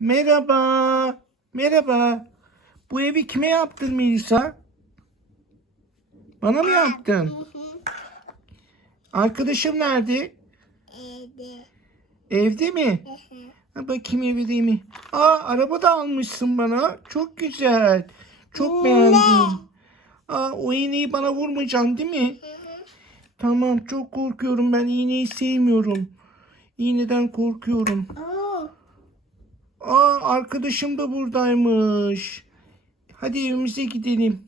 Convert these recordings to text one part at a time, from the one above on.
Merhaba. Merhaba. Bu evi kime yaptın Melisa? Bana mı yaptın? Arkadaşım nerede? Evde. Evde mi? Ha, bakayım evi değil mi? Aa araba da almışsın bana. Çok güzel. Çok beğendim. Aa o iğneyi bana vurmayacaksın değil mi? Tamam çok korkuyorum ben iğneyi sevmiyorum. İğneden korkuyorum. Oo. Aa arkadaşım da buradaymış. Hadi evimize gidelim.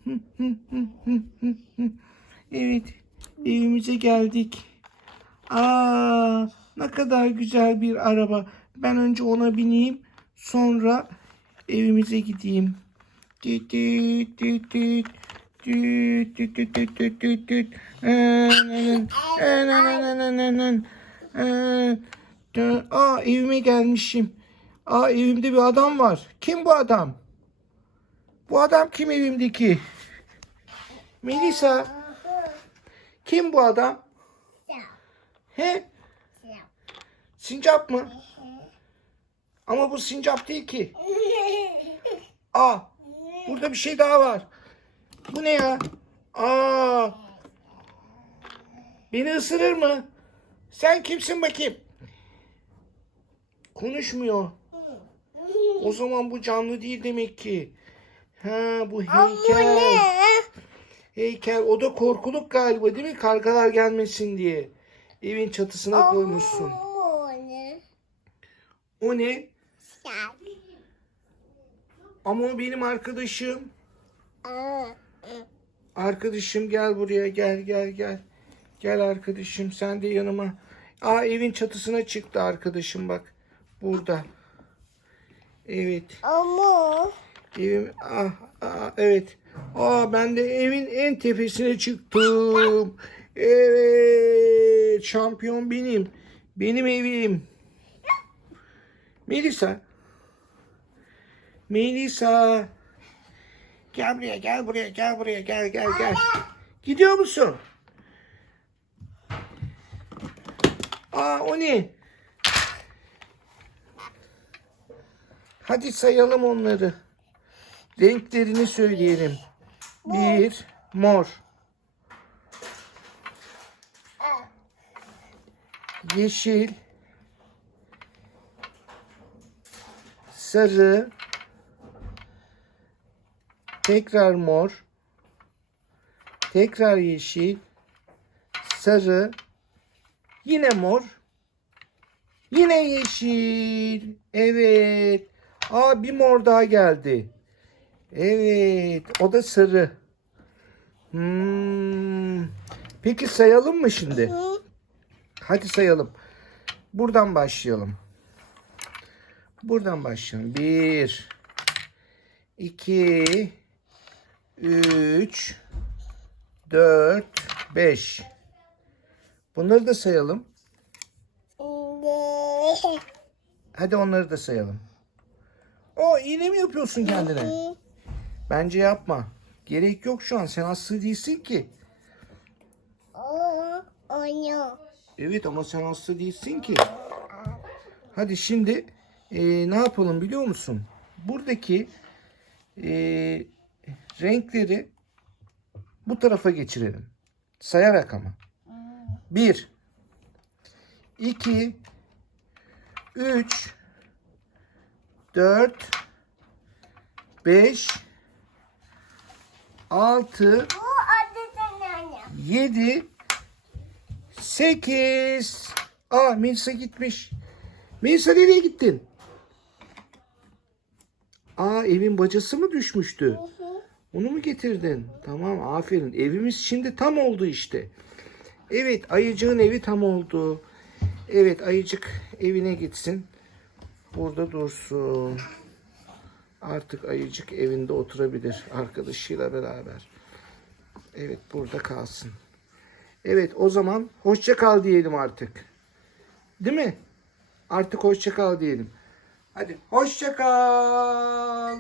Evet evimize geldik. Aa ne kadar güzel bir araba. Ben önce ona bineyim sonra evimize gideyim. Düt. Ee, Ee, Aa evime gelmişim. Aa evimde bir adam var. Kim bu adam? Bu adam kim evimdeki? Melisa. Kim bu adam? He? Sincap mı? Ama bu sincap değil ki. Aa burada bir şey daha var. Bu ne ya? Aa beni ısırır mı? Sen kimsin bakayım? Konuşmuyor. O zaman bu canlı değil demek ki. Ha bu heykel. Heykel o da korkuluk galiba değil mi? Kargalar gelmesin diye. Evin çatısına koymuşsun. O ne? O ne? Sen. Ama o benim arkadaşım. Arkadaşım gel buraya gel gel gel. Gel arkadaşım sen de yanıma. Aa evin çatısına çıktı arkadaşım bak. Burada. Evet. Ama. Evim ah, ah evet. Aa ben de evin en tepesine çıktım. Evet şampiyon benim. Benim evim. Melisa. Melisa. Gel buraya gel buraya gel buraya gel gel gel. Gidiyor musun? Aa o ne? Hadi sayalım onları. Renklerini söyleyelim. Bir, mor. Yeşil. Sarı. Tekrar mor. Tekrar yeşil. Sarı. Yine mor. Yine yeşil. Evet. Aa bir mor daha geldi. Evet. O da sarı. Hmm. Peki sayalım mı şimdi? Hadi sayalım. Buradan başlayalım. Buradan başlayalım. Bir. iki, Üç. Dört. Beş. Bunları da sayalım. Hadi onları da sayalım. O iğne mi yapıyorsun kendine? Bence yapma. Gerek yok şu an. Sen hasta değilsin ki. O. Onu. Evet ama sen hasta değilsin ki. Hadi şimdi e, ne yapalım biliyor musun? Buradaki e, renkleri bu tarafa geçirelim. Sayarak ama. Bir, iki, üç, dört, beş, altı, Bu adı sen anne. 7 8 Aa Melisa gitmiş. Melisa nereye gittin? Aa evin bacası mı düşmüştü? Onu mu getirdin? Tamam aferin. Evimiz şimdi tam oldu işte. Evet ayıcığın evi tam oldu. Evet ayıcık evine gitsin. Burada dursun. Artık ayıcık evinde oturabilir arkadaşıyla beraber. Evet burada kalsın. Evet o zaman hoşça kal diyelim artık. Değil mi? Artık hoşça kal diyelim. Hadi hoşça kal.